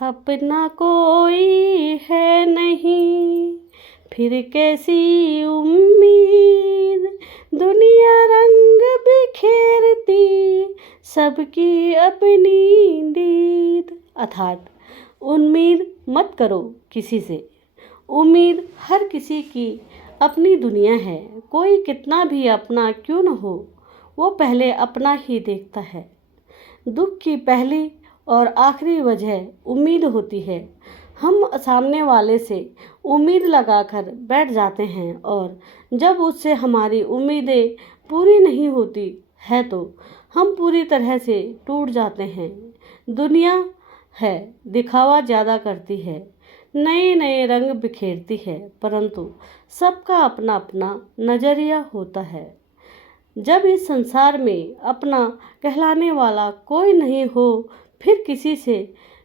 अपना कोई है नहीं, फिर कैसी उम्मीद। दुनिया रंग बिखेरती, सबकी अपनी दीद। अर्थात उम्मीद मत करो किसी से। उम्मीद हर किसी की अपनी दुनिया है। कोई कितना भी अपना क्यों न हो, वो पहले अपना ही देखता है। दुख की पहली और आखिरी वजह उम्मीद होती है। हम सामने वाले से उम्मीद लगाकर बैठ जाते हैं और जब उससे हमारी उम्मीदें पूरी नहीं होती है तो हम पूरी तरह से टूट जाते हैं। दुनिया है दिखावा ज़्यादा करती है, नए नए रंग बिखेरती है, परंतु सबका अपना अपना नज़रिया होता है। जब इस संसार में अपना कहलाने वाला कोई नहीं हो, फिर किसी से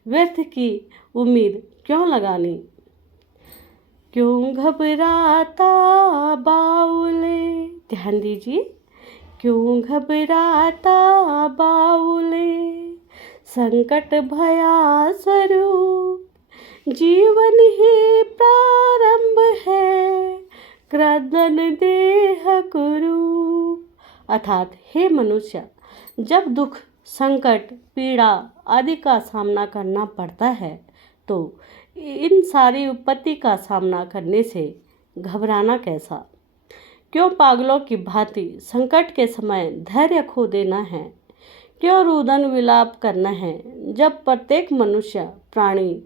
व्यर्थ की उम्मीद क्यों लगानी। क्यों घबराता बाउले, ध्यान दीजिए, क्यों घबराता बाउले, संकट भया स्वरूप, जीवन ही प्रारंभ है, क्रदन देह कुरूप। अर्थात हे मनुष्य, जब दुख, संकट, पीड़ा आदि का सामना करना पड़ता है तो इन सारी विपत्ति का सामना करने से घबराना कैसा। क्यों पागलों की भांति संकट के समय धैर्य खो देना है। क्यों रुदन विलाप करना है, जब प्रत्येक मनुष्य, प्राणी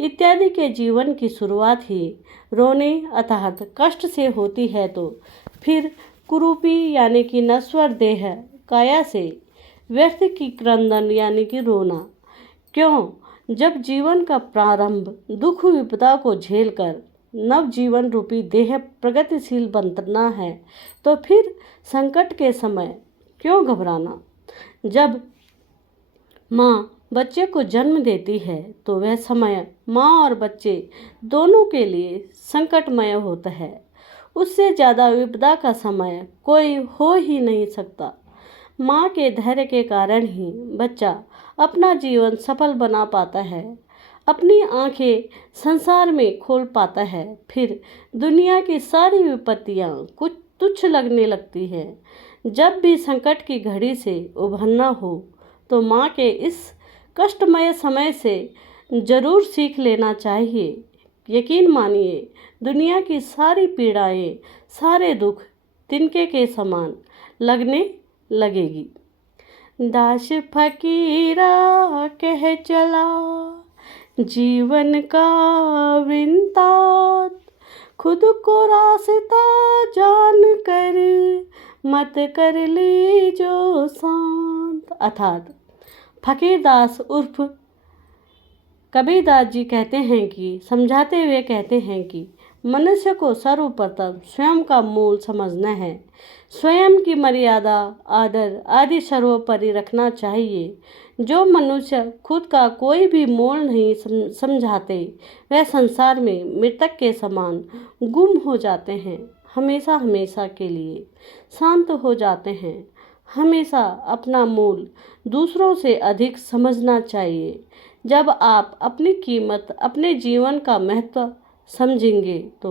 इत्यादि के जीवन की शुरुआत ही रोने अर्थात कष्ट से होती है, तो फिर कुरूपी यानी कि नश्वर देह काया से व्यर्थ की क्रंदन यानी कि रोना। क्यों जब जीवन का प्रारंभ दुख विपदा को झेलकर नव जीवन रूपी देह प्रगतिशील बनना है, तो फिर संकट के समय क्यों घबराना। जब माँ बच्चे को जन्म देती है तो वह समय माँ और बच्चे दोनों के लिए संकटमय होता है। उससे ज़्यादा विपदा का समय कोई हो ही नहीं सकता। माँ के धैर्य के कारण ही बच्चा अपना जीवन सफल बना पाता है, अपनी आंखें संसार में खोल पाता है। फिर दुनिया की सारी विपत्तियाँ कुछ तुच्छ लगने लगती हैं। जब भी संकट की घड़ी से उभरना हो तो माँ के इस कष्टमय समय से जरूर सीख लेना चाहिए। यकीन मानिए, दुनिया की सारी पीड़ाएं, सारे दुख तिनके के समान लगने लगेगी। दास फकीरा कह चला, जीवन का वृंतांत, खुद को रास्ता जान कर मत कर लीजो शांत। अर्थात फकीरदास उर्फ कबीरदास जी कहते हैं कि समझाते हुए कहते हैं कि मनुष्य को सर्वप्रथम स्वयं का मूल समझना है। स्वयं की मर्यादा, आदर आदि सर्वोपरि रखना चाहिए। जो मनुष्य खुद का कोई भी मोल नहीं समझाते, वह संसार में मृतक के समान गुम हो जाते हैं, हमेशा हमेशा के लिए शांत हो जाते हैं। हमेशा अपना मूल दूसरों से अधिक समझना चाहिए। जब आप अपनी कीमत, अपने जीवन का महत्व समझेंगे तो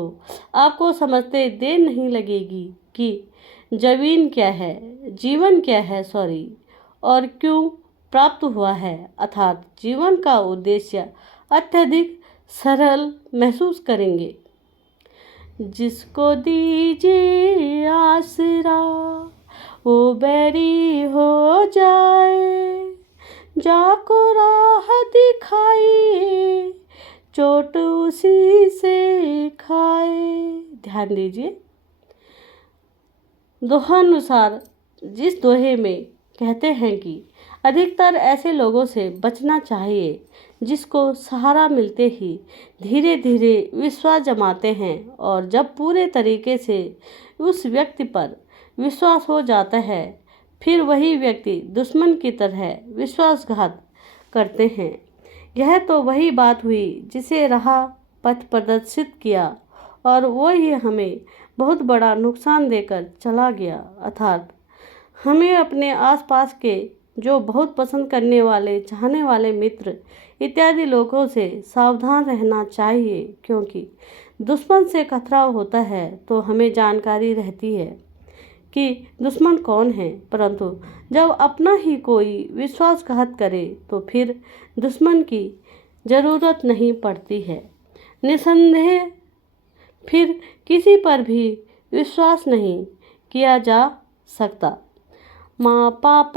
आपको समझते देर नहीं लगेगी कि जीवन क्या है और क्यों प्राप्त हुआ है। अर्थात जीवन का उद्देश्य अत्यधिक सरल महसूस करेंगे। जिसको दीजिए आसरा वो बैरी हो जाए, जाको राह दिखाइए चोट उसी से खाए। ध्यान दीजिए, दोहानुसार जिस दोहे में कहते हैं कि अधिकतर ऐसे लोगों से बचना चाहिए जिसको सहारा मिलते ही धीरे धीरे विश्वास जमाते हैं और जब पूरे तरीके से उस व्यक्ति पर विश्वास हो जाता है फिर वही व्यक्ति दुश्मन की तरह विश्वासघात करते हैं। यह तो वही बात हुई जिसे राह पथ प्रदर्शित किया और वो ही हमें बहुत बड़ा नुकसान देकर चला गया। अर्थात हमें अपने आसपास के जो बहुत पसंद करने वाले, चाहने वाले मित्र इत्यादि लोगों से सावधान रहना चाहिए, क्योंकि दुश्मन से खतरा होता है तो हमें जानकारी रहती है कि दुश्मन कौन है, परंतु जब अपना ही कोई विश्वासघात करे तो फिर दुश्मन की ज़रूरत नहीं पड़ती है। निसंदेह फिर किसी पर भी विश्वास नहीं किया जा सकता। माँ पापा